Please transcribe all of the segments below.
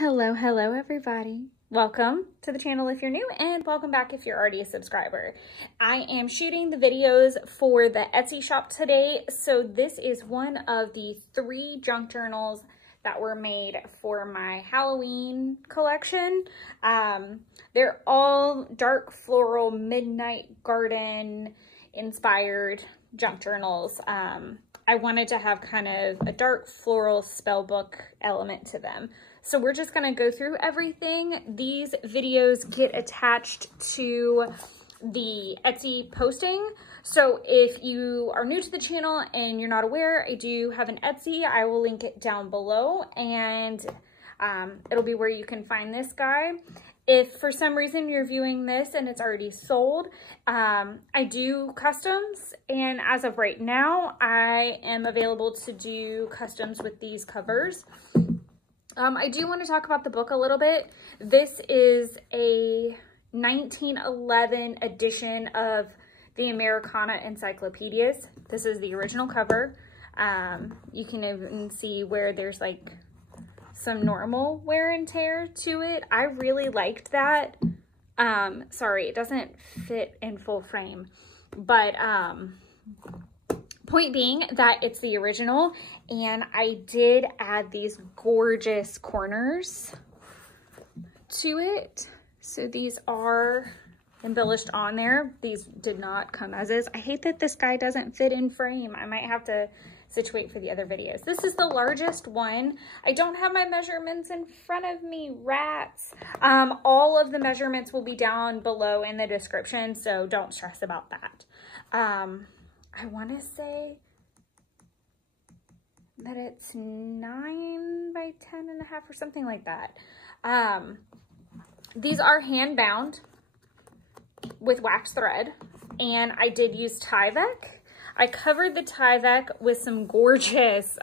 Hello everybody. Welcome to the channel if you're new, and welcome back if you're already a subscriber. I am shooting the videos for the Etsy shop today. So this is one of the 3 junk journals that were made for my Halloween collection. They're all dark floral midnight garden inspired junk journals. I wanted to have kind of a dark floral spellbook element to them. So we're just going to go through everything. These videos get attached to the Etsy posting. So if you are new to the channel and you're not aware, I do have an Etsy. I will link it down below, and it'll be where you can find this guy. If for some reason you're viewing this and it's already sold, I do customs, and as of right now, I am available to do customs with these covers. I do want to talk about the book a little bit. This is a 1911 edition of the Americana encyclopedias. This is the original cover. You can even see where there's like some normal wear and tear to it. I really liked that. Sorry, it doesn't fit in full frame, but point being that it's the original, and I did add these gorgeous corners to it. So these are embellished on there. These did not come as is. I hate that this guy doesn't fit in frame. I might have to situate for the other videos. This is the largest one. I don't have my measurements in front of me, rats. All of the measurements will be down below in the description, so don't stress about that. I want to say that it's 9 by 10.5 or something like that. These are hand bound with wax thread, and I did use Tyvek. I covered the Tyvek with some gorgeous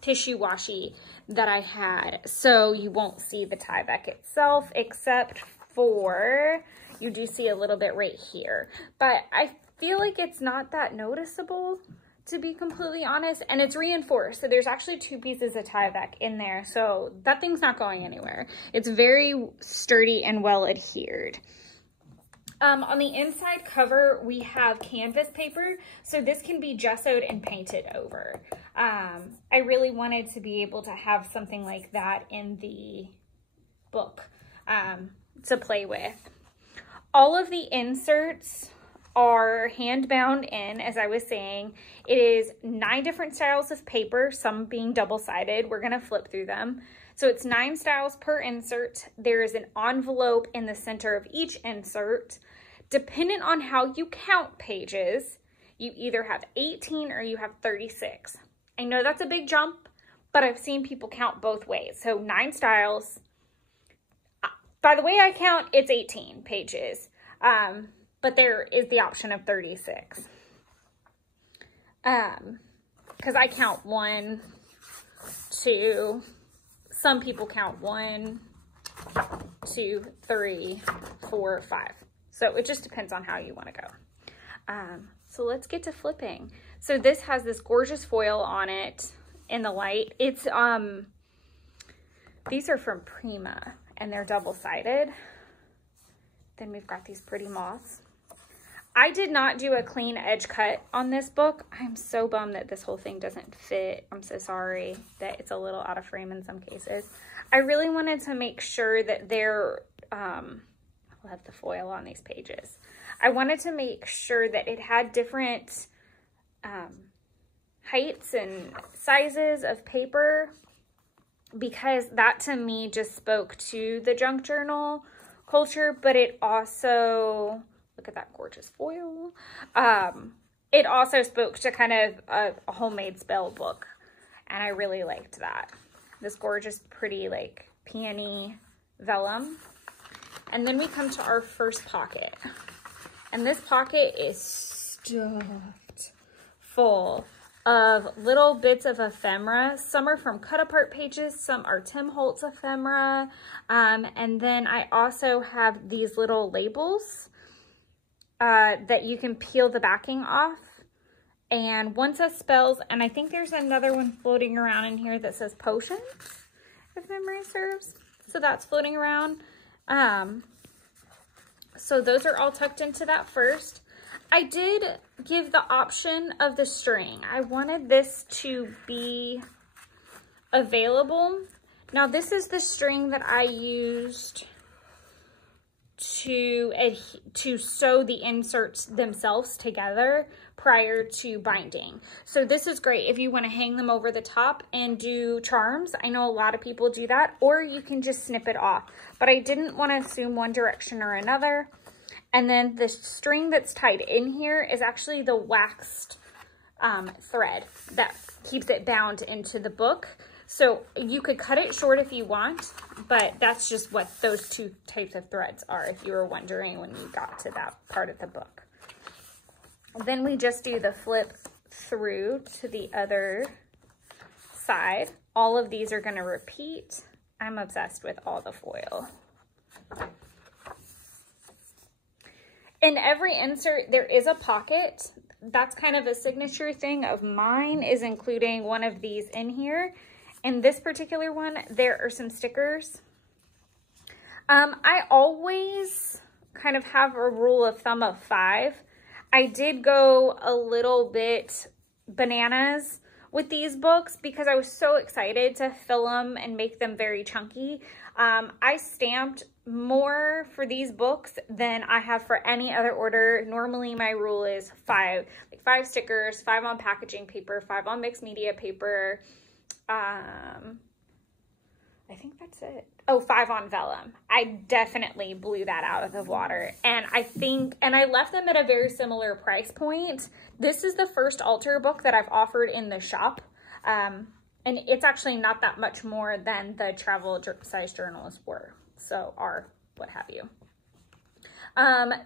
tissue washi that I had, so you won't see the Tyvek itself, except for you do see a little bit right here, but I feel like it's not that noticeable, to be completely honest, and it's reinforced. So there's actually 2 pieces of Tyvek in there, so that thing's not going anywhere. It's very sturdy and well adhered. On the inside cover, we have canvas paper, so this can be gessoed and painted over. I really wanted to be able to have something like that in the book to play with. All of the inserts are hand bound in, as I was saying. It is 9 different styles of paper, some being double-sided. We're gonna flip through them. So it's 9 styles per insert. There is an envelope in the center of each insert. Dependent on how you count pages, you either have 18 or you have 36. I know that's a big jump, but I've seen people count both ways. So 9 styles. By the way I count, it's 18 pages. But there is the option of 36. Because I count 1, 2, some people count 1, 2, 3, 4, 5. So it just depends on how you want to go. So let's get to flipping. So this has this gorgeous foil on it in the light. It's, these are from Prima, and they're double-sided. Then we've got these pretty moths. I did not do a clean edge cut on this book. I'm so bummed that this whole thing doesn't fit. I'm so sorry that it's a little out of frame in some cases. I really wanted to make sure that they're, I'll have the foil on these pages. I wanted to make sure that it had different heights and sizes of paper, because that to me just spoke to the junk journal culture, but it also, look at that gorgeous foil. It also spoke to kind of a homemade spell book, and I really liked that. This gorgeous, pretty, like, peony vellum. And then we come to our first pocket. And this pocket is stuffed full of little bits of ephemera. Some are from cut apart pages, some are Tim Holtz ephemera. And then I also have these little labels that you can peel the backing off. And one says spells, and I think there's another one floating around in here that says potions, if memory serves. So that's floating around. So those are all tucked into that first. I did give the option of the string. I wanted this to be available. Now this is the string that I used to sew the inserts themselves together prior to binding. So this is great if you want to hang them over the top and do charms. I know a lot of people do that, or you can just snip it off, but I didn't want to assume one direction or another. And then the string that's tied in here is actually the waxed thread that keeps it bound into the book. So you could cut it short if you want, but that's just what those two types of threads are, if you were wondering when you got to that part of the book. Then we just do the flip through to the other side. All of these are going to repeat. I'm obsessed with all the foil. In every insert, there is a pocket. That's kind of a signature thing of mine, is including one of these in here. In this particular one, there are some stickers. I always kind of have a rule of thumb of 5. I did go a little bit bananas with these books because I was so excited to fill them and make them very chunky. I stamped more for these books than I have for any other order. Normally my rule is 5, like 5 stickers, 5 on packaging paper, 5 on mixed media paper. I think that's it. Oh, 5 on vellum. I definitely blew that out of the water. And I left them at a very similar price point. This is the first altar book that I've offered in the shop. And it's actually not that much more than the travel size journals were. So, or what have you.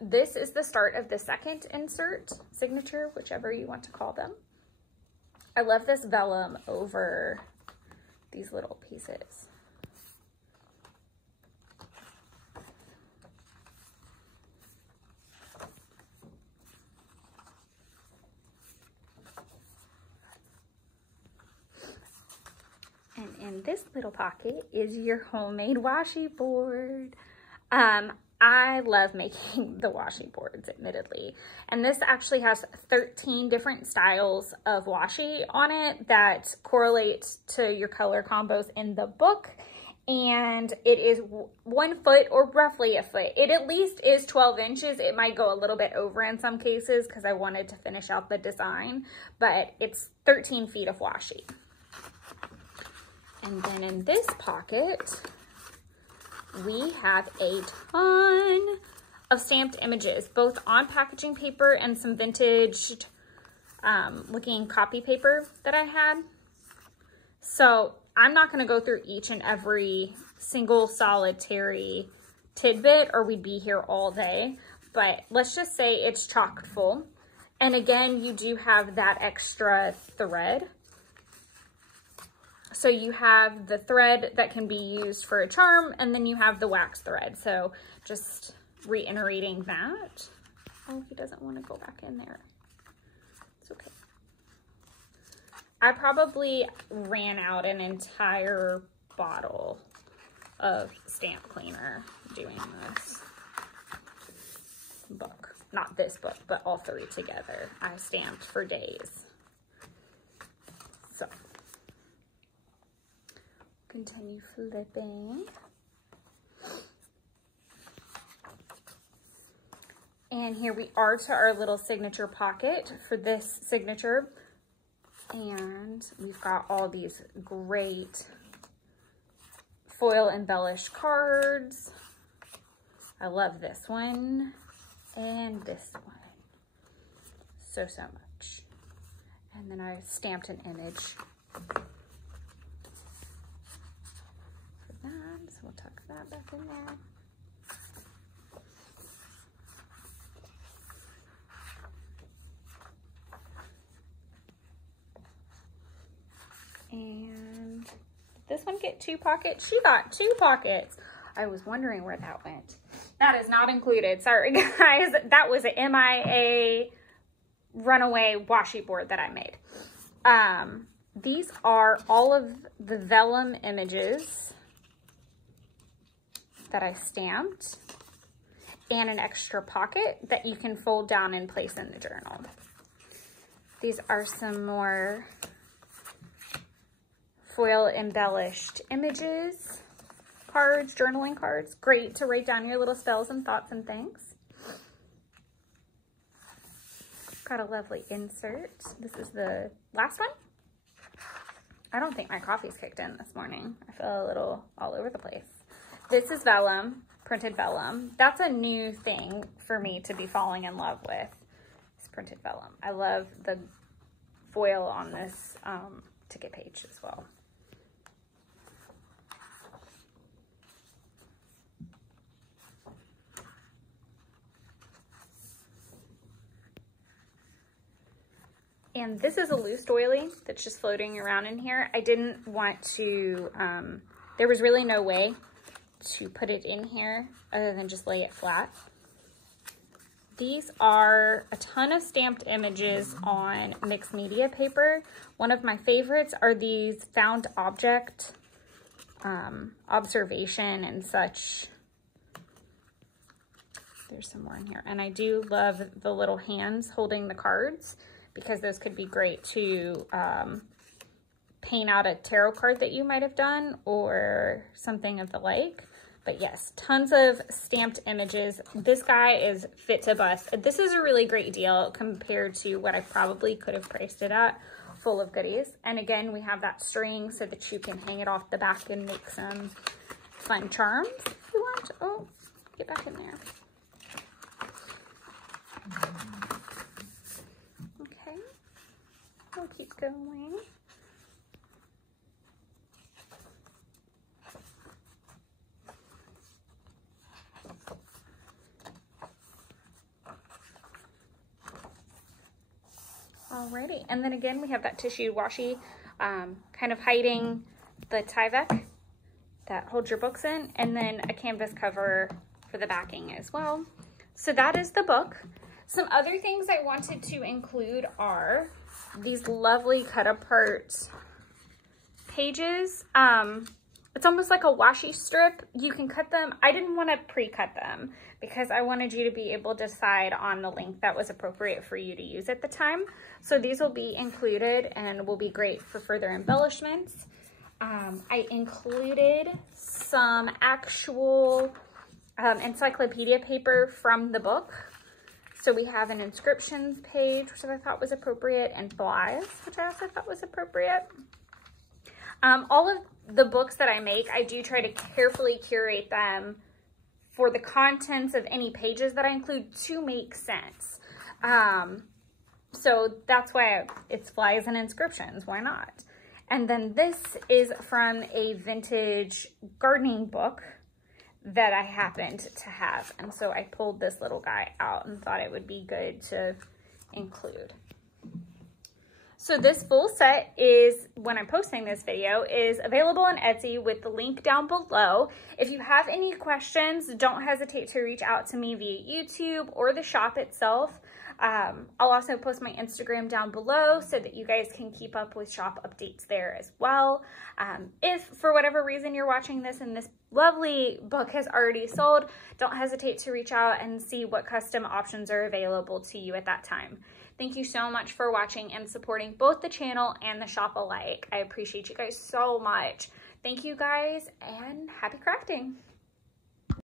This is the start of the second insert, signature, whichever you want to call them. I love this vellum over these little pieces. And in this little pocket is your homemade washi board. I love making the washi boards, admittedly. And this actually has 13 different styles of washi on it that correlate to your color combos in the book. And it is 1 foot, or roughly a foot. It at least is 12 inches. It might go a little bit over in some cases because I wanted to finish out the design, but it's 13 feet of washi. And then in this pocket, we have a ton of stamped images, both on packaging paper and some vintage looking copy paper that I had. So I'm not going to go through each and every single solitary tidbit, or we'd be here all day, but let's just say it's chock full. And again, you do have that extra thread. So you have the thread that can be used for a charm, and then you have the wax thread. So just reiterating that. Oh, he doesn't want to go back in there. It's okay. I probably ran out an entire bottle of stamp cleaner doing this book. Not this book, but all 3 together. I stamped for days. So continue flipping. And here we are to our little signature pocket for this signature. And we've got all these great foil embellished cards. I love this one and this one so much. And then I stamped an image for that, so we'll tuck that back in there. And did this one get 2 pockets? She got 2 pockets. I was wondering where that went. That is not included. Sorry, guys. That was an MIA runaway washi board that I made. These are all of the vellum images that I stamped, and an extra pocket that you can fold down and place in the journal. These are some more foil embellished images, cards, journaling cards. Great to write down your little spells and thoughts and things. Got a lovely insert. This is the last one. I don't think my coffee's kicked in this morning. I feel a little all over the place. This is vellum, printed vellum. That's a new thing for me to be falling in love with. It's printed vellum. I love the foil on this ticket page as well. And this is a loose doily that's just floating around in here. I didn't want to, there was really no way to put it in here other than just lay it flat. These are a ton of stamped images on mixed media paper. One of my favorites are these found object observation and such. There's some more in here. And I do love the little hands holding the cards, because those could be great to paint out a tarot card that you might have done or something of the like. But yes, tons of stamped images. This guy is fit to bust. This is a really great deal compared to what I probably could have priced it at, full of goodies. And again, we have that string so that you can hang it off the back and make some fun charms if you want. Oh, get back in there. We'll keep going. Alrighty, and then again we have that tissue washi kind of hiding the Tyvek that holds your books in, and then a canvas cover for the backing as well. So that is the book. Some other things I wanted to include are these lovely cut apart pages. It's almost like a washi strip. You can cut them. I didn't want to pre-cut them because I wanted you to be able to decide on the length that was appropriate for you to use at the time. So these will be included and will be great for further embellishments. I included some actual encyclopedia paper from the book. So we have an inscriptions page, which I thought was appropriate, and flies, which I also thought was appropriate. All of the books that I make, I do try to carefully curate them for the contents of any pages that I include to make sense. So that's why it's flies and inscriptions. Why not? And then this is from a vintage gardening book that I happened to have. And so I pulled this little guy out and thought it would be good to include. So this full set is, when I'm posting this video, is available on Etsy with the link down below. If you have any questions, don't hesitate to reach out to me via YouTube or the shop itself. I'll also post my Instagram down below so that you guys can keep up with shop updates there as well. If for whatever reason you're watching this and this lovely book has already sold, don't hesitate to reach out and see what custom options are available to you at that time. Thank you so much for watching and supporting both the channel and the shop alike. I appreciate you guys so much. Thank you guys, and happy crafting.